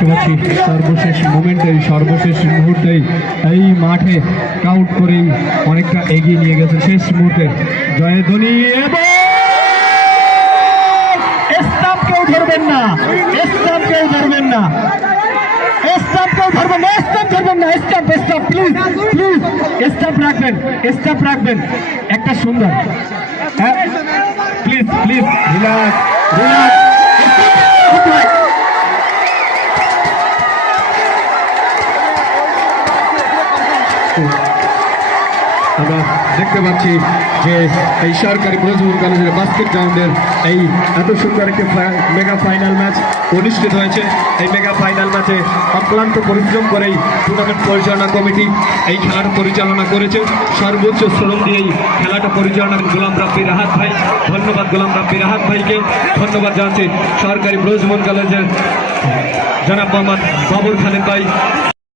দেখতে পাচ্ছি সর্বশেষ মোমেন্টে, সর্বশেষ মুহূর্তে এই মাঠে কাউট করেই অনেকটা এগিয়ে নিয়ে গেছে শেষ মুহূর্তে জয়ধ্বনি। এবং স্টাম্প কেউ ধরবেন না, স্টাম্প কেউ ধরবেন না, স্টাম্প কেউ ধরবেন না, স্টাম্প ধরবেন না, stamp stamp please please stamp রাখবেন, স্টাম্প রাখবেন। একটা সুন্দর, হ্যাঁ প্লিজ প্লিজ রিল্যাক্স রিল্যাক্স। আমরা দেখতে পাচ্ছি যে এই সরকারি ব্রজমোহন কলেজের বাস্কেট গ্রাউন্ডের এই এত সুন্দর একটি মেগা ফাইনাল ম্যাচ অনুষ্ঠিত হয়েছে। এই মেগা ফাইনাল ম্যাচে অক্লান্ত পরিশ্রম করেই টুর্নামেন্ট পরিচালনা কমিটি এই খেলাটা পরিচালনা করেছে। সর্বোচ্চ শ্রম দিয়েই খেলাটা পরিচালনা গোলাম রাব্বি রাহাত ভাই, ধন্যবাদ গোলাম রাব্বি রাহাত ভাইকে, ধন্যবাদ জানাচ্ছি সরকারি ব্রজমোহন কলেজের জনাব মোহাম্মদ বাবুল খালেদ ভাই,